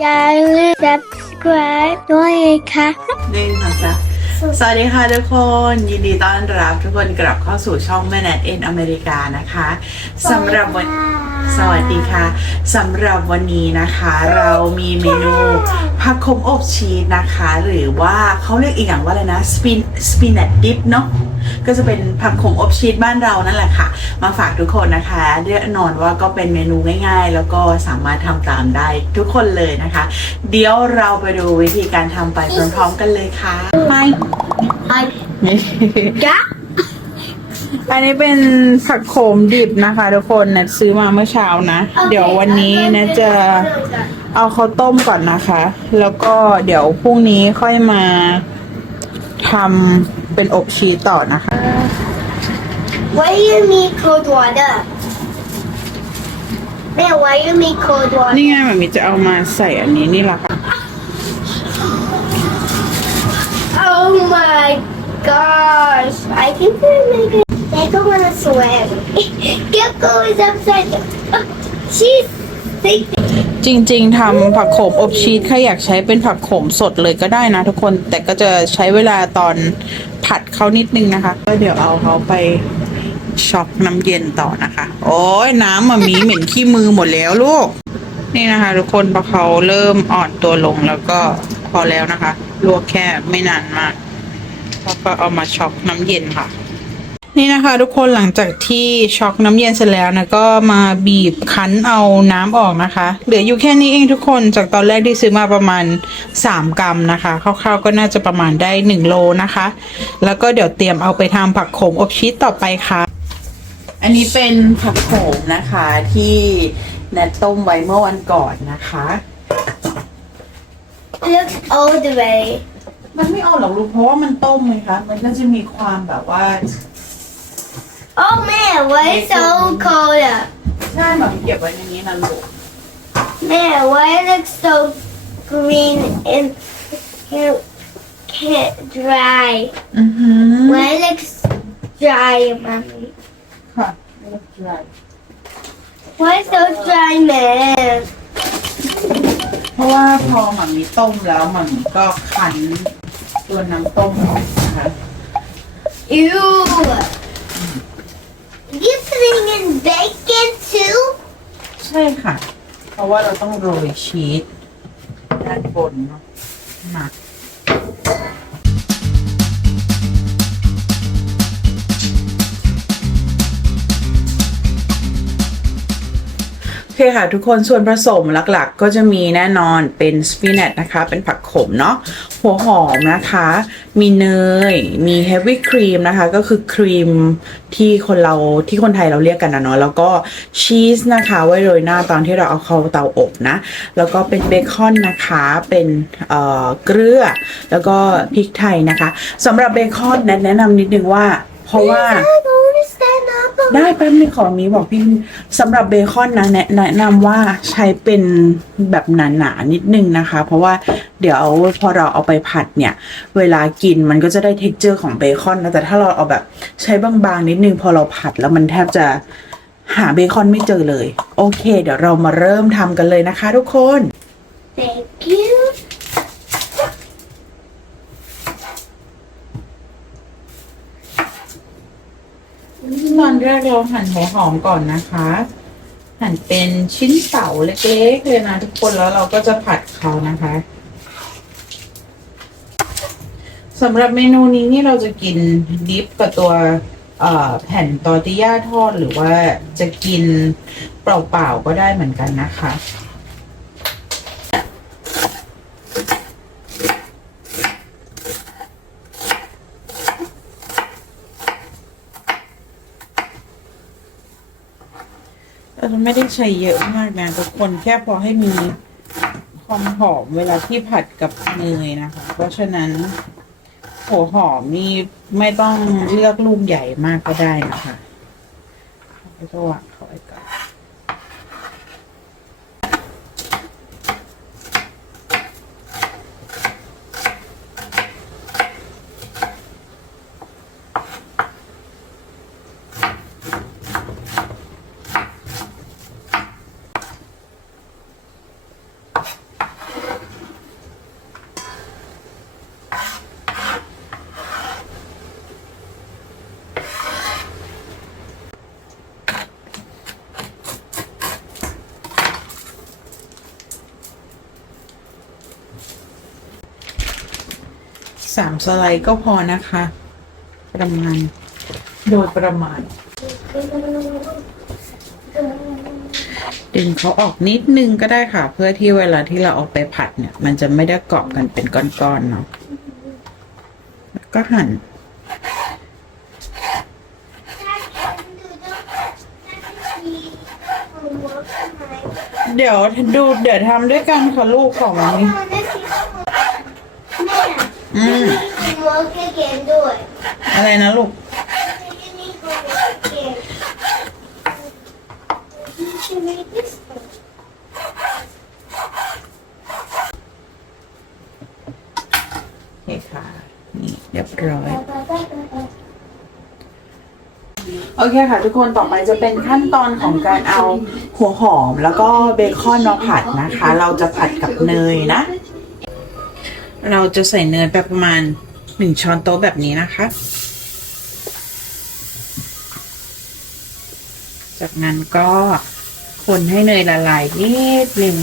อย่าลืม subscribe ด้วยค่ะนี่ค่ะจ้ะสวัสดีค่ะทุกคนยินดีต้อนรับทุกคนกลับเข้าสู่ช่องแม่แนทเอ็นอเมริกานะคะสำหรับวัน สวัสดีค่ะสำหรับวันนี้นะคะ เรามีเมนูผักขมอบชีสนะคะ หรือว่าเขาเรียกอีกอย่างว่าอะไรนะสปินสปินัทดิฟเนาะก็จะเป็นผักขมอบชีสบ้านเรานั่นแหละค่ะ มาฝากทุกคนนะคะแน่นอนว่าก็เป็นเมนูง่าย ๆ แล้วก็สามารถทำตามได้ทุกคนเลยนะคะ เดี๋ยวเราไปดูวิธีการทำไปพร้อมๆกันเลยค่ะไปจ้ะ อันนี้เป็นผักโขมดิบนะคะ ทุกคนเนทซื้อมาเมื่อเช้านะ เดี๋ยววันนี้เนทจะเอาข้าวต้มก่อนนะคะ แล้วก็เดี๋ยวพรุ่งนี้ค่อยมาทำเป็นอบชีสต่อนะคะ Why you need cold water แม่ Why you need cold water นี่ไงแบบนี้จะเอามาใส่อันนี้นี่แหละค่ะ Oh my gosh I think they're making they go wanna swim Gecko is upside down Oh, she's จริง ๆทำผักโขมอบชีสใครอยากใช้เป็นผักโขมสดเลยก็ได้นะทุกคน แต่ก็จะใช้เวลาตอนผัดเขานิดนึงนะคะ ก็เดี๋ยวเอาเขาไปช็อกน้ำเย็นต่อนะคะ โอ้ยน้ำมามีเหม็นขี้มือหมดแล้วลูก นี่นะคะ ทุกคนพอเขาเริ่มอ่อนตัวลงแล้วก็พอแล้วนะคะ ลวกแค่ไม่นานมากแล้วก็เอามาช็อกน้ำเย็นค่ะ นี่นะคะทุกคนหลังจากที่ช็อกน้ำเย็นเสร็จแล้วนะก็มาบีบคั้นเอาน้ำออกนะคะ เหลืออยู่แค่นี้เองทุกคนจากตอนแรกที่ซื้อมาประมาณ 3 กรัมนะคะคร่าวๆก็น่าจะประมาณได้ 1 โลนะคะ แล้วก็เดี๋ยวเตรียมเอาไปทำผักโขมอบชีสต่อไปค่ะ อันนี้เป็นผักโขมนะคะที่แนทต้มไว้เมื่อวันก่อนนะคะ Look all the way มันไม่เอาหรอกลูกเพราะว่ามันต้มไงคะมันก็จะมีความแบบว่า Oh man why is so cold อะใช่แบบเก็บไว้ในนี้นะลูก Man, why it looks so green and can't, can't dry? อือหือ Why it looks dry, mommy? ค่ะไม่ต้องใช่ Why so dry, man? เพราะว่าพอหมันมีต้มแล้วหมันก็คั้นตัวน้ำต้มออกนะคะ Ew. You putting in bacon too? ใช่ค่ะ เพราะว่าเราต้องโรยชีสด้านบนเนาะมา เคค่ะทุกคนส่วนผสมหลักๆ ก็จะมีแน่นอนเป็นสปินัทนะคะ เป็นผักขมเนาะหัวหอมนะคะ มีเนย มีเฮฟวี่ครีมนะคะ ก็คือครีมที่คนเราที่คนไทยเราเรียกกันนะเนาะแล้วก็ชีสนะคะไว้โรยหน้าตอนที่เราเอาเข้าเตาอบนะ แล้วก็เป็นเบคอนนะคะ เป็นเอ่อเกลือ แล้วก็พริกไทยนะคะสำหรับเบคอนแนะนำนิดนึงว่า เพราะว่า I'm going to stand up. ได้แป๊บนึงขอมีบอกพี่สำหรับเบคอนนะแนะแนะนำว่าใช้เป็นแบบหนาๆนิดนึงนะคะ เพราะว่าเดี๋ยวพอเราเอาไปผัดเนี่ย เวลากินมันก็จะได้เท็กเจอร์ของเบคอนนะแต่ถ้าเราเอาแบบใช้บางๆนิดนึง พอเราผัดแล้วมันแทบจะหาเบคอนไม่เจอเลย โอเค เดี๋ยวเรามาเริ่มทำกันเลยนะคะทุกคน Thank you. ตอนแรกเราหั่นหัวหอมก่อนนะคะ หั่นเป็นชิ้นเต๋าเล็กๆเลยนะทุกคนแล้วเราก็จะผัดเขานะคะสำหรับเมนูนี้นี่เราจะกินดิฟกับตัวแผ่นตอติย่าทอดหรือว่าจะกินเปล่าๆก็ได้เหมือนกันนะคะ ไม่ได้ใช้เยอะมากนะทุกคนแค่พอให้มีความหอมเวลาที่ผัดกับเนยนะคะ เพราะฉะนั้นหัวหอมนี่ไม่ต้องเลือกลูกใหญ่มากก็ได้นะคะไปตัว สามสไลด์ก็พอนะคะ ประมาณ โดยประมาณ ดึงเขาออกนิดนึงก็ได้ค่ะ เพื่อที่เวลาที่เราเอาไปผัดเนี่ย มันจะไม่ได้เกาะกันเป็นก้อนๆเนาะแล้วก็หั่นเดี๋ยวดูเดี๋ยวทำด้วยกันค่ะลูกของมันนี้ อืมมีวอลเกเกนด้วยอะไรนะลูกที่นี่ก็วอลเกน You should make this one. โอเคค่ะ นี่เรียบร้อย โอเคค่ะ ทุกคนต่อไปจะเป็นขั้นตอนของการเอาหัวหอมแล้วก็เบคอนมาผัดนะคะ เราจะผัดกับเนยนะ เราจะใส่เนยไปประมาณหนึ่งช้อนโต๊ะแบบนี้นะคะ จากนั้นก็คนให้เนยละลายนิดนึง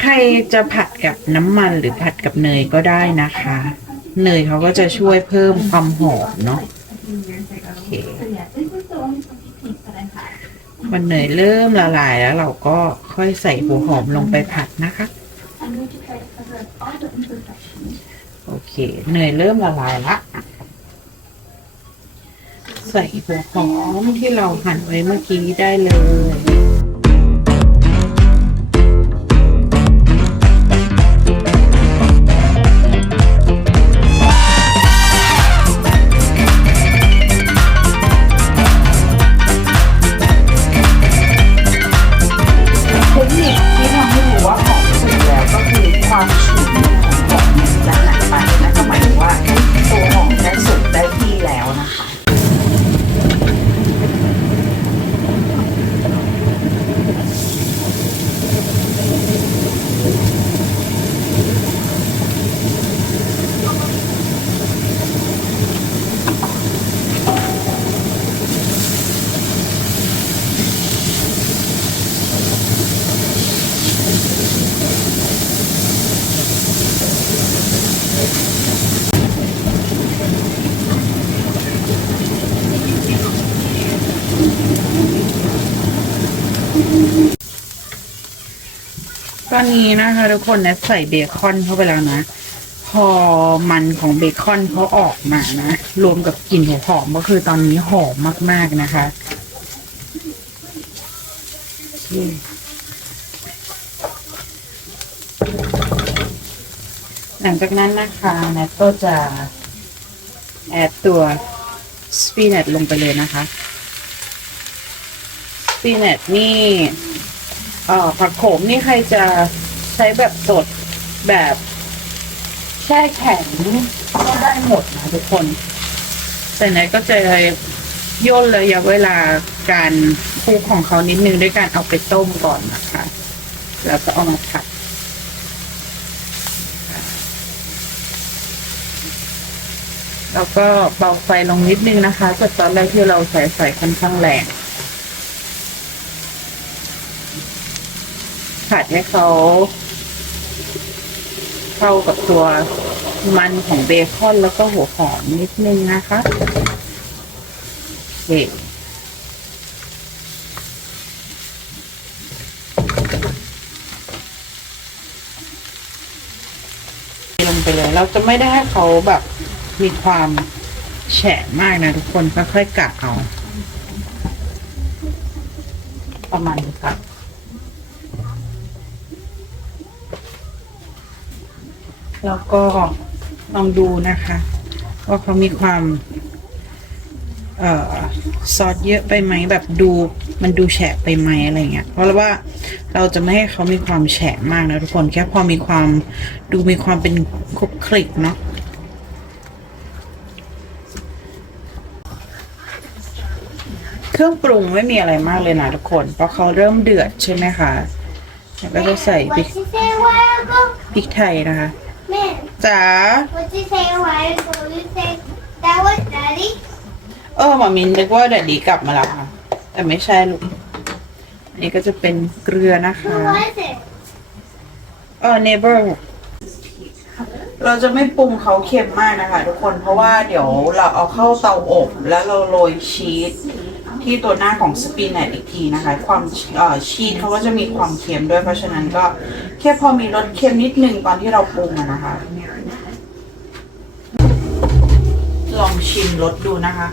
ใครจะผัดกับน้ำมันหรือผัดกับเนยก็ได้นะคะ เนยเขาก็จะช่วยเพิ่มความหอมเนาะโอเค มันเนยเริ่มละลายแล้วเราก็ค่อยใส่หัวหอมลงไปผัดนะคะ โอเคเนยเริ่มละลายละ ใส่หัวหอมที่เราหั่นไว้เมื่อกี้ได้เลย นนี้นะคะทุกคนนะใส่เบคอนเข้าไปแล้วนะ พอมันของเบคอนเขาออกมานะ รวมกับกลิ่นหัวหอมก็คือตอนนี้หอมมากๆนะคะหลังจากนั้นนะคะแนทก็จะแอดตัวสปีนัทลงไปเลยนะคะสปีนัทนี่เอ่อผักโขมนี่ใครจะ ใช้แบบสดแบบแช่แข็งก็ได้หมดนะทุกคน แต่ไหนก็จะย่นระยะเวลาการคลุกของเขานิดนึงด้วยการเอาไปต้มก่อนนะคะ แล้วก็เอามาผัดแล้วก็เบาไฟลงนิดนึงนะคะจากตอนแรกที่เราใส่ใส่ค่อนข้างแรงผัดให้เขา เข้ากับตัวมันของเบคอนแล้วก็หัวหอมนิดนึงนะคะโอเคลงไปเลย เราจะไม่ได้ให้เขาแบบมีความแฉะมากนะทุกคนค่อยๆกะเอา ประมาณนี้ค่ะ แล้วก็ลองดูนะคะ ว่าเขามีความเอ่อซอสเยอะไปไหมแบบดูมันดูแฉะไปไหมอะไรเงี้ยเพราะว่าเราจะไม่ให้เขามีความแฉะมากนะทุกคนแค่พอมีความดูมีความเป็นคลุกคลิกเนาะเครื่องปรุงไม่มีอะไรมากเลยนะทุกคนเพราะเขาเริ่มเดือดใช่ไหมคะแล้วก็จะใส่พริ What ก you say a while ago? พริกไทยนะคะ Man, จ๋า what you say a while ago? You say that was daddy? เออหมามินนึกว่าแดดดีกลับมาแล้วค่ะ แต่ไม่ใช่ลูกอันนี้ก็จะเป็นเกลือนะคะ Who was it? เออ neighbor เราจะไม่ปรุงเขาเค็มมากนะคะ ทุกคนเพราะว่าเดี๋ยวเราเอาเข้าเตาอบ แล้วเราโรยชีส ที่ตัวหน้าของสปินเนตอีกทีนะคะ ความชีสเขาก็จะมีความเค็มด้วย เพราะฉะนั้นก็แค่พอมีรสเค็มนิดนึงตอนที่เราปรุงนะคะ ลองชิมรสดูนะคะ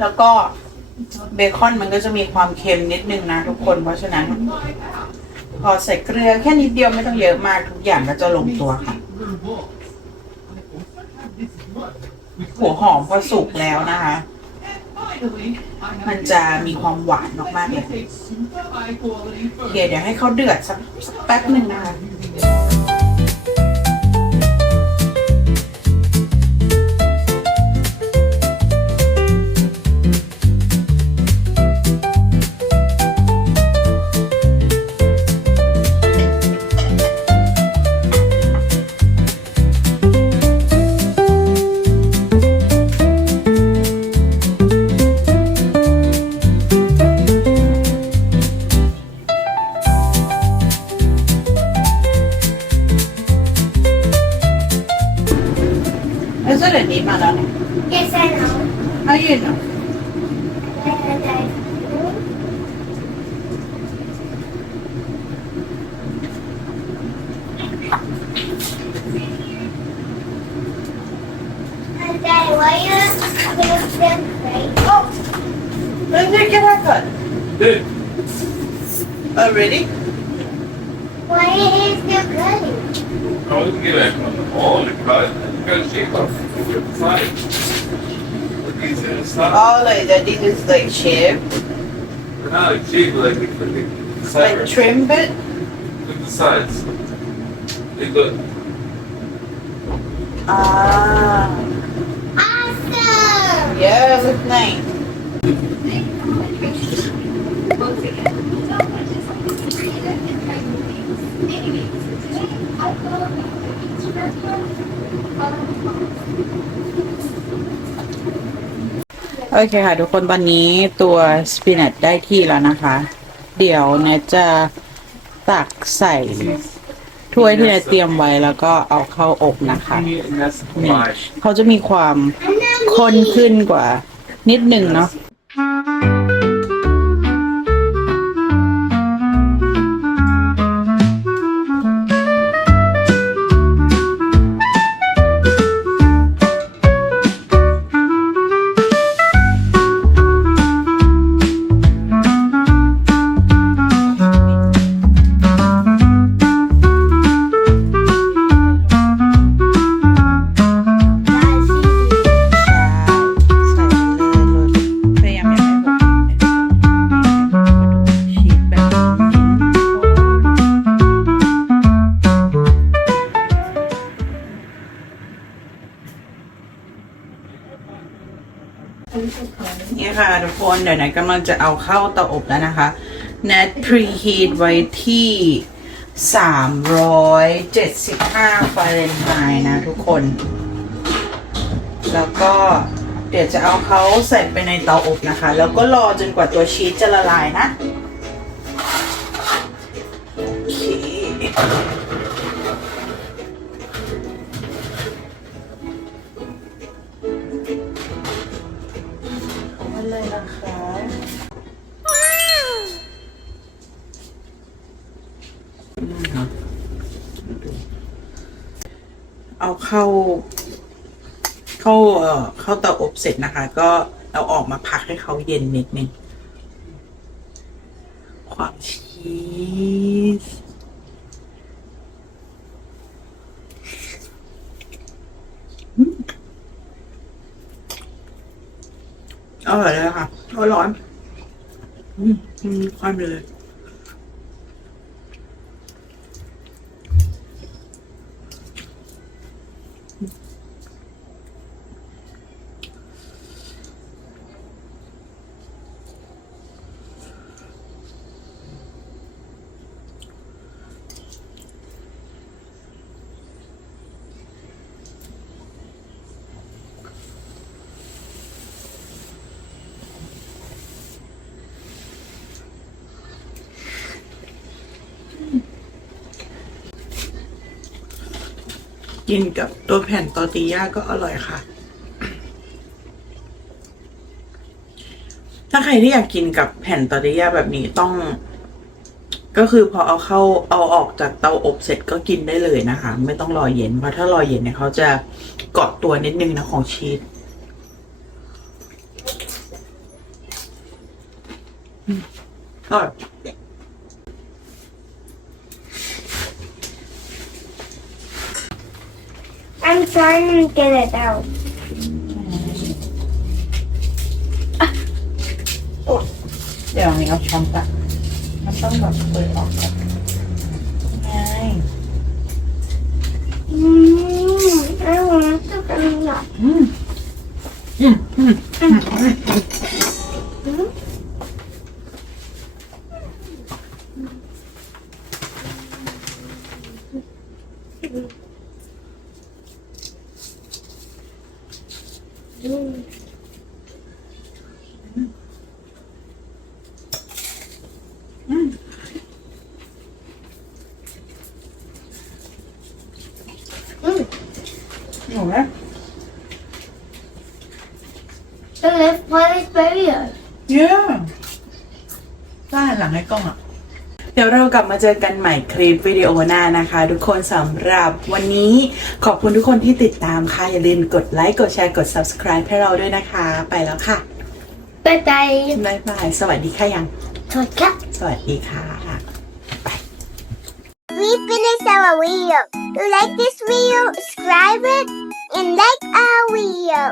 แล้วก็เบคอนมันก็จะมีความเค็มนิดนึงนะทุกคน เพราะฉะนั้น พอใส่เกลือแค่นิดเดียวไม่ต้องเยอะมากทุกอย่างก็จะลงตัวค่ะ หัวหอมพอสุกแล้วนะคะ มันจะมีความหวานมากๆเลยเคเดี๋ยวให้เขาเดือดสักสักแป๊บหนึ่งนะคะ Dude, เออ ready why is the cutting? I was gonna from the wall to cut. You gotta shape up with the sides. Look, these are the stuff. all like that this is like shape They're not like shape, like the, the, the like sides. trim it Look the sides. They look. อ่า Awesome! yeah look nice โอเคค่ะ ทุกคนตอนนี้ตัวสปินัทได้ที่แล้วนะคะ เดี๋ยวเนทจะตักใส่ถ้วยที่เนทเตรียมไว้แล้วก็เอาเข้าอบนะคะ And that's นี่ why. เขาจะมีความข้นขึ้นกว่านิดหนึ่งเนาะ เดี๋ยวไหนกำลังจะเอาเข้าเตาอบแล้วนะคะ net preheat ไว้ที่ 375ฟาเรนไฮต์นะทุกคน แล้วก็เดี๋ยวจะเอาเขาใส่ไปในเตาอบนะคะ แล้วก็รอจนกว่าตัวชีสจะละลายนะโอเค เอาเข้า เข้าเอ่อเข้าเตาอบเสร็จนะคะ ก็เอาออกมาพักให้เขาเย็นนิดนึงความชีสอร่อยเลยค่ะร้อนร้อนๆอืมอืมความเลย กินกับตัวแผ่นตอร์ติย่าก็อร่อยค่ะ ถ้าใครที่อยากกินกับแผ่นตอร์ติย่าแบบนี้ต้อง ก็คือพอเอาเข้าเอาออกจากเตาอบเสร็จก็กินได้เลยนะคะ ไม่ต้องรอเย็นเพราะถ้ารอเย็นเนี่ยเขาจะเกาะตัวนิดนึงนะของชีสอร่อย I'm trying to get it out. เดี๋ยวอันนี้เอาช้อนตักมันต้องแบบเปิดออกก่อนไง Mmm, I want to come up. อืมอืมอืมอืม หนูนะ So let's play this video. เย้ได้หลังให้กล้องอะ เดี๋ยวเรากลับมาเจอกันใหม่คลิปวิดีโอหน้านะคะ ทุกคนสำหรับวันนี้ขอบคุณทุกคนที่ติดตามค่ะ อย่าลืมกดไลค์กดแชร์กด subscribe ให้เราด้วยนะคะ ไปแล้วค่ะ Bye bye. บ๊ายบายสวัสดีค่ะยัง Talk up. สวัสดีค่ะ We finished our video. If you like this video, subscribe it and like our video.